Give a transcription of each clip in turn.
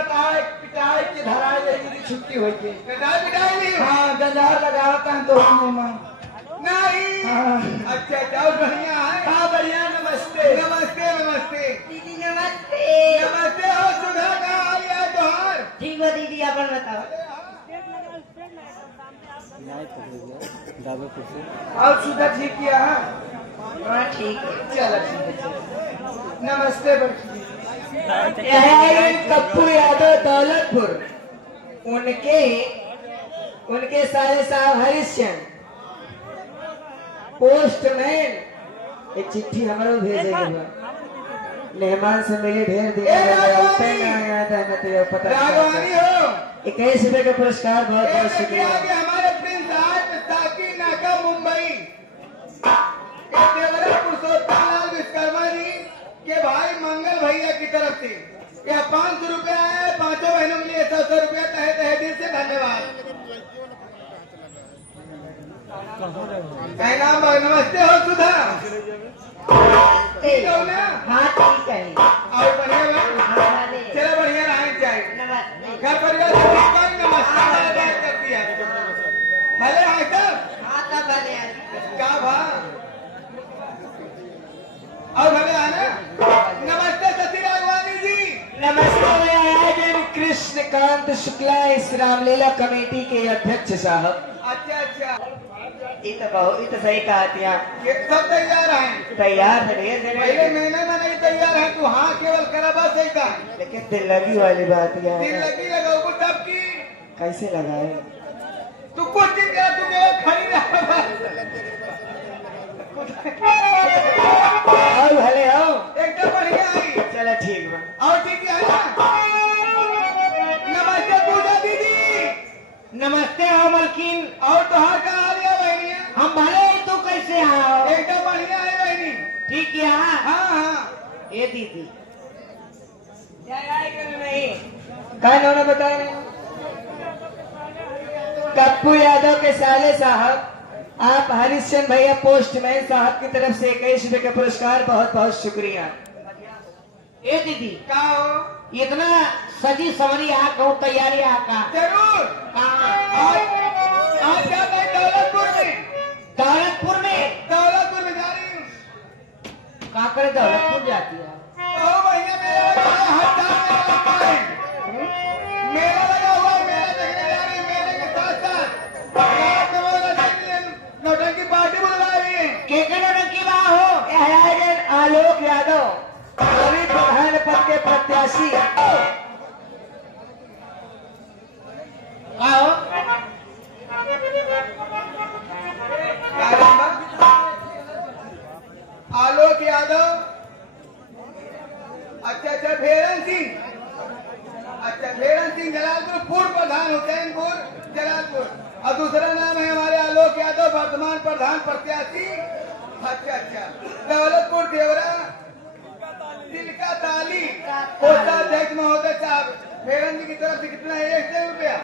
कटाई पिटाई की धराई यही छुट्टी हुई थी। कटाई पिटाई नहीं हुई? हाँ गंजार लगाता है दो में नहीं। हाँ। अच्छा जाओ बढ़िया है। हाँ बढ़िया नमस्ते नमस्ते नमस्ते दीदी नमस्ते। नमस्ते। हो सुधा का हाल है तोहार? ठीक हो दीदी अपन बताओ। और सुधा ठीक किया है? हाँ ठीक है। चलो ठीक है। नमस्ते बच्ची। यह है कप्पू यादव दौलतपुर उनके साले साहब हरिश्चंद्र पोस्टमैन एक चिट्ठी हमारे भेजेंगे। मेहमान से मिले ढेर दिन राघवानी हो? 21 रुपए का पुरस्कार बहुत बहुत एक शुक्रिया। आगे हमारे प्रिंस आज ताकि नाका मुंबई पुरुषोत्तम लाल विश्वकर्मा जी के भाई मंगल भैया की तरफ से यह 500 रुपया है। पांचों बहनों के लिए 100 रुपया तहे तहे दिल से धन्यवाद। नाम नमस्ते हो सुधा। ठीक हो ना? हाँ ठीक है। और बढ़िया बा? चलो बढ़िया रहना चाहिए। नमस्ते। घर परिवार से ठीक है? नमस्कार बात करती है। भले आए तब हाँ तब भले क्या भा और भले आना। नमस्ते सती राघवानी जी। नमस्ते मैं कृष्णकांत शुक्ला इस रामलीला कमेटी के अध्यक्ष साहब। अच्छा अच्छा ये तो सही कहा थिया। ये सब तैयार हैं? तैयार है ढेर पहले देने महीने में नहीं तैयार है तू हाँ केवल करा बस सही का। लेकिन दिल लगी वाली बात यह दिल है लगी लगाओ तब की कैसे लगाए। तू कुछ दिन क्या तू केवल खड़ी रहा बस। और भले हो एकदम बढ़िया आई। चलो ठीक बा। और ठीक है ना? नमस्ते पूजा दीदी। नमस्ते हो मलकिन। और तोहार का हाल है बहनी? हम भले तू कैसे आओ? एकदम बढ़िया है बहनी। ठीक है। हाँ हाँ ये दीदी नहीं क्या इन्होंने बताया नहीं? कप्पू यादव के साले साहब आप हरिश्चंद्र भैया पोस्टमैन साहब की तरफ से 21 रुपए का पुरस्कार बहुत बहुत शुक्रिया। ये दीदी का हो? इतना सजी सवरी आ कहूँ तैयारी आ का जरूर। आज क्या गए दौलतपुर में? दौलतपुर में दौलतपुर में जा रही हूँ। काकर दौलतपुर जाती है। ओ भैया मेरा लगा है, हर साल मेला लगा हुआ है। मेला देखने जा रही हूँ। मेले के साथ साथ रात में वो नौटंकी पार्टी बुलवा रही है। केकड़ की बात हो एजेंट आलोक यादव अभी प्रधान पद के प्रत्याशी। का हो? आलोक यादव। अच्छा अच्छा भेरन सिंह। अच्छा भेरन सिंह जलालपुर पूर्व प्रधान हुसैनपुर जलालपुर। और दूसरा नाम है हमारे आलोक यादव वर्तमान प्रधान प्रत्याशी। अच्छा अच्छा दौलतपुर देवरा तिलका ताली कोषाध्यक्ष महोदय साहब। भेरन जी की तरफ से कितना है? 100 रुपया।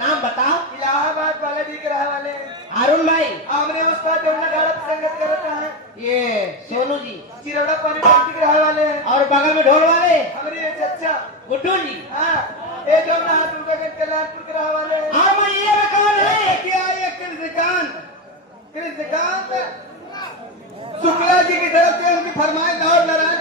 नाम बताओ। इलाहाबाद वाले जी के रहा वाले अरुण भाई। हमने उस पर दोनों गाड़क संगत करता है। ये सोनू जी। चिरौड़ा पानी पार्टी के रहा वाले हैं। और बगल में ढोल वाले हमारे ये चचा गुड्डू जी। हाँ ये जो ना हाथ उनका के कल्याणपुर के रहा वाले हैं। और मैं ये में कौन है? क्या ये कृष्णकांत शुक्ला जी की तरफ से उनकी फरमाइश और नारायण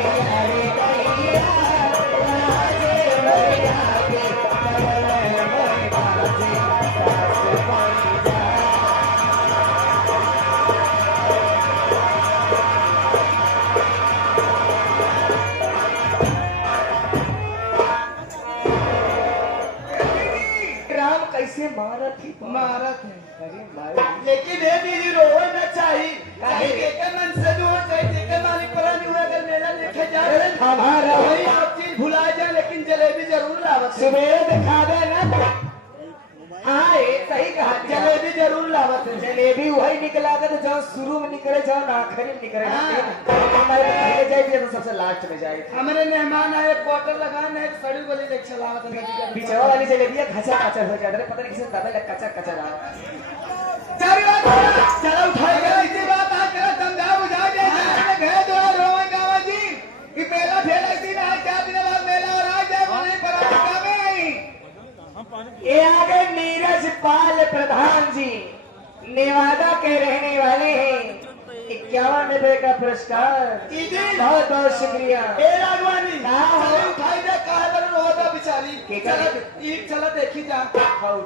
गैया रे गैया लागे मैया के कमल मोर बाजे सास बन जा। राम कैसे मारत थी महारत है। अरे मारे लेकिन ये दीदी रो न चाहिए काहे के मन से जो चाहिए के मालिक पर नहीं हुआ अगर मेला देखे जा हमारा वही सब चीज भुला जाए लेकिन जलेबी जरूर लावत है। सवेरे दिखा दे ना। हाँ ये सही कहा जलेबी जरूर लावत है। जलेबी वही निकला तो जहाँ शुरू में निकले जहाँ आखिरी में निकले हाँ। हमारे पहले जाएगी तो सबसे लास्ट में जाएगी। हमारे मेहमान आए क्वार्टर लगाने एक सड़ी वाली देख चला पिछवा वाली जलेबी घचा कचा हो जाता है पता नहीं किसी दादा कचा कचा रहा। चलो उठाएगा इसी बात आज करा समझा बुझा दे घर जो है रोवन गावा जी कि मेला ठेला इसी ना 4 दिन बाद मेला और आज जाए बोले पर काम में आई। ये आगे नीरज पाल प्रधान जी नेवादा के रहने वाले हैं। 51 रुपए का पुरस्कार बहुत बहुत शुक्रिया। ए राघवानी हाँ। चलो उठाई दे कहा पर रोता बेचारी के चलो करे? ईद चलो देखी जा।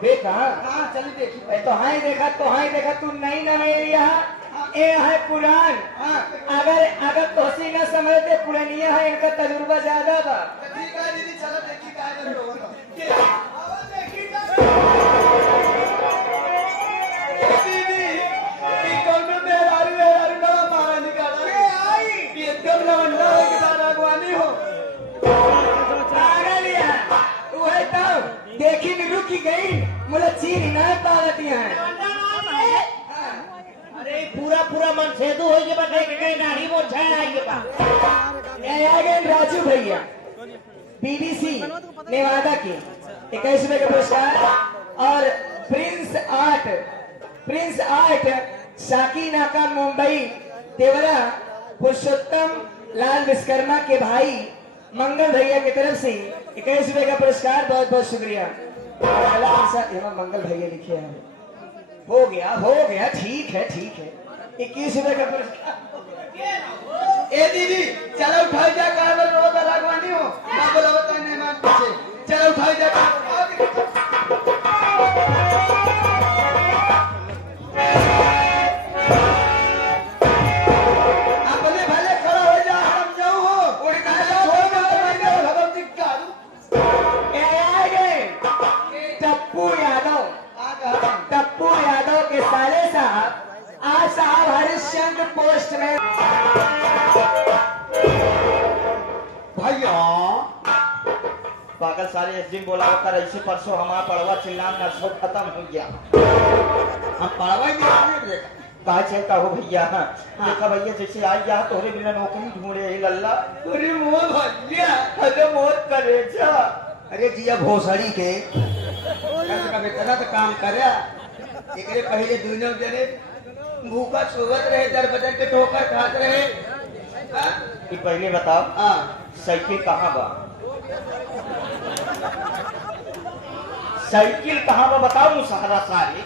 देखा हाँ चली देखी। तो हाई देखा तू नहीं न मेरी यहाँ ये है पुरान। हाँ अगर तोसी न समझते पुरानिया है इनका तजुर्बा ज्यादा बा। ठीक है दीदी चलो देखी का है रोता देखी जा। दीदी ये कौन में मेहरारू बड़ा मारा निकाला के आई ये एकदम लवंडा है कि राघवानी हो। पागल यार वही तो देखी नहीं रुकी गई मुझे चीर ना पावती है। अरे पूरा मन सेतु हो के बटे के गाड़ी मोर छाया आई के बा। ये आ गए राजू भैया बीबीसी नेवादा के 21 रुपए का पुरस्कार और प्रिंस आर्ट शाकी नाका मुंबई देवरा पुरुषोत्तम लाल विश्वकर्मा के भाई मंगल भैया की तरफ से 21 रुपए का पुरस्कार बहुत बहुत शुक्रिया। यहाँ मंगल भैया लिखे हैं। हो गया ठीक है 21 रुपए का पुरस्कार। ए दीदी चलो उठाई जा कहा पर रोता राघवानी हो ना बोला बता मेहमान पीछे चलो उठाई जा अपने भले खड़ा हो जा हम जाऊ हो उड़ का छोड़ दो मैंने भगवती का आ गए टप्पू यादव के साले साहब आज साहब हरिश्चंद्र पोस्ट में भैया पागल सारे इस दिन बोला कर ऐसे परसों हमारा पड़वा चिल्लान ना सब खत्म हो गया। हम पढ़वाई दे कहा चलता हो भैया। देखा भैया जैसे आज जा तोहरे बिना नौकरी ढूंढे लल्ला अरे मोह भैया अरे मौत करे जा। अरे जिया भोसड़ी के बेटा तो काम करे एकरे पहले दोनों जने भूखा सोवत रहे दर बदर के ठोकर खात रहे। हाँ? कि पहले बताओ हाँ साइकिल कहाँ बा साइकिल कहाँ बा बताओ मुसहरा सारे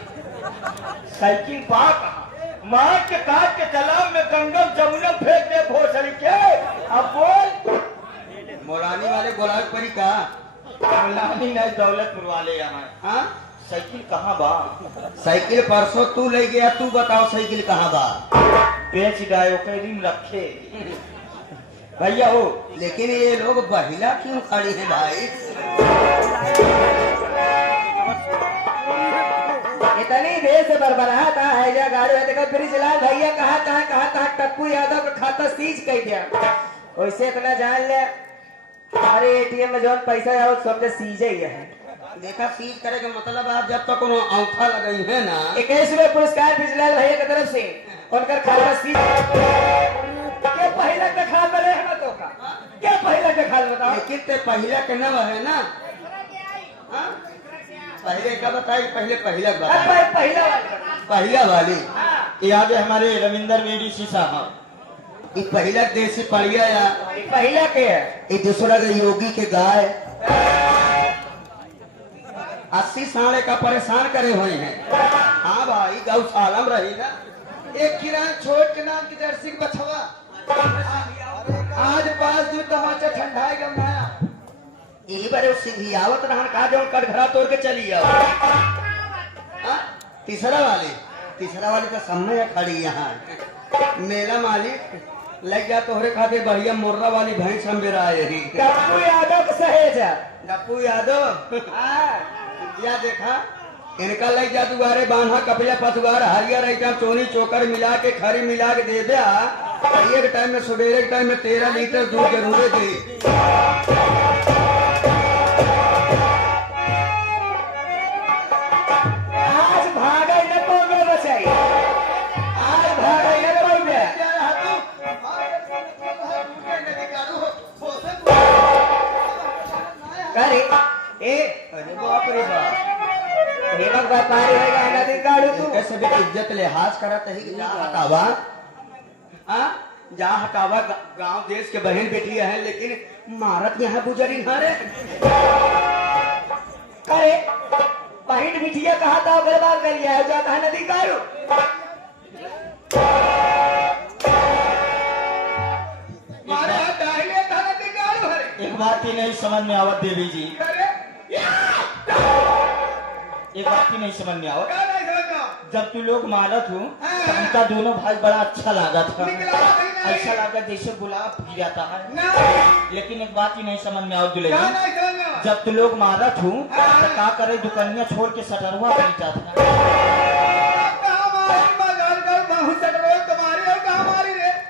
साइकिल बा कहाँ मार के काट के तालाब में गंगम जमुना फेंक दे भोसड़ी के। अब बोल मोरानी वाले गोलाब परी का मौलानी नहीं दौलतपुर वाले यहाँ। हाँ साइकिल कहाँ बा साइकिल परसों तू ले गया तू बताओ साइकिल कहाँ बा। बेच गायो करीम रखे भैया हो। लेकिन ये लोग बहिला क्यों खड़ी है भाई। इतनी देर से बरबराता है या गाड़ी है देखो ब्रिज लाल भैया कहा टप्पू यादव का खाता सीज कर दिया। वैसे इतना जान ले हमारे एटीएम में जो पैसा है वो समझे सीजे ही है। देखा सीज करे का मतलब आप जब तक औंठा लगाई है ना 21 रुपए पुरस्कार ब्रिजलाल भैया की तरफ से उनका खाता सीज क्या पहला का खाल बने है तो का क्या पहला का खाल बताओ। लेकिन ते पहला के नाम है ना। हाँ? पहले का बताए पहले पहला बताए पहला वाली ये आगे हमारे रविंदर मेडी सी साहब ये पहला देसी पड़िया या पहला के है ये दूसरा के योगी के गाय 80 साढ़े का परेशान करे हुए हैं। हाँ भाई गौशाला में रही ना एक किरान छोट के नाम की जर्सी बछवा आज 5 दिन तमाचा ठंडाएगा मैं यही बारे सिंधियावत रहन का जो कट घरा तोड़ के चली आओ। हाँ? तीसरा वाली तो सामने खड़ी यहाँ मेला मालिक लग जा तोहरे खाते बढ़िया मुर्रा वाली भैंस हम बेरा यही डप्पू यादव का सहेजा। डप्पू यादव या देखा इनका लग जा दुआरे बांधा कपिया पतवार हरिया रही चोनी चोकर मिला के खरी मिला के दे दिया एक टाइम में सवेरे के टाइम में 13 लीटर दूध जरूर दे। आज भागा न पाओगे बचाई, आज भागा न पाओगे। करे ए अरे बाप रे बाप हेमक व्यापारी है गाना दिन काढ़ू तू कैसे भी इज्जत लिहाज करत है कि जा हटावा जा हटावा गांव देश के बहन बेटी है लेकिन मारत यहाँ गुजरी ना रे। करे बहन बिटिया कहा था बर्बाद कर लिया है जा कहा नदी काढ़ू। एक बात ही नहीं समझ में आवत देवी जी, एक बात ही नहीं समझ में आवत। जब तू लोग मारत हूँ तो उनका दोनों भाई बड़ा अच्छा लगा था, ऐसा लगा जैसे गुलाब खिल जाता है। लेकिन एक बात ही नहीं समझ में आओ दुल्हे जी, जब तू लोग मारत हूँ तो क्या करे दुकनिया छोड़ के सटरवा पीटा था।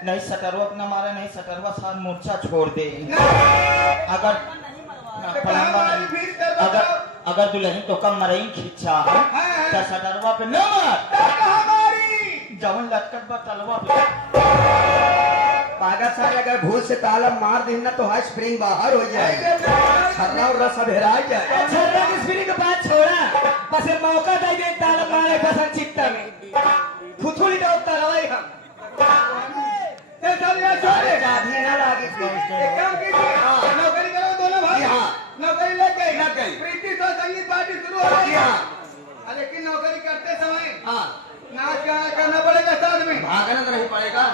नहीं सटरवा अपना मारे नहीं सटरवा साथ मूर्छा छोड़ दे। अगर अगर अगर दुल्हन तो कम मरई खींचा है तो सटरवा पे न मार जवन लटकट पर तलवा पे पागल सारे अगर भूल से ताला मार देना तो हाई स्प्रिंग बाहर हो जाएगा, छर्रा और रस हेरा जाए। छर्रा की स्प्रिंग के बाद छोड़ा बस ये मौका दे दे ताला मारे पसंद चित्ता में फुथुली दो तरवाई हम चाबी ना लागी नौकरी करो दोनों भाई। हाँ। नौकरी लग गई। प्रीति तो संगीत पार्टी शुरू हो गई। लेकिन नौकरी करते समय नाच गाना करना पड़ेगा साथ में। भागना तो नहीं पड़ेगा,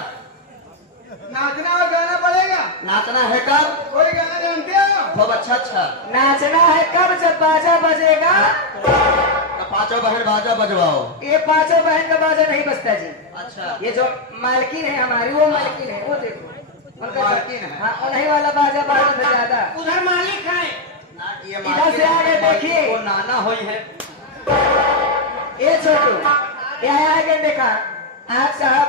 नाचना और गाना पड़ेगा। नाचना है कब? कोई गाना जानते हो? खूब अच्छा नाचना है कब जब बाजा बजेगा। तो पांचों बहन बाजा बजवाओ। ये पांचों बहन का बाजा नहीं बजता जी। अच्छा ये जो मालकिन है हमारी वो मालकिन है वो देखो उनका मालकिन है। हाँ उन्हीं वाला बाजा बाजा बजाता उधर मालिक है। ये इधर से आगे देखिए वो नाना हुई है। ये छोटू ये आगे देखा आप साहब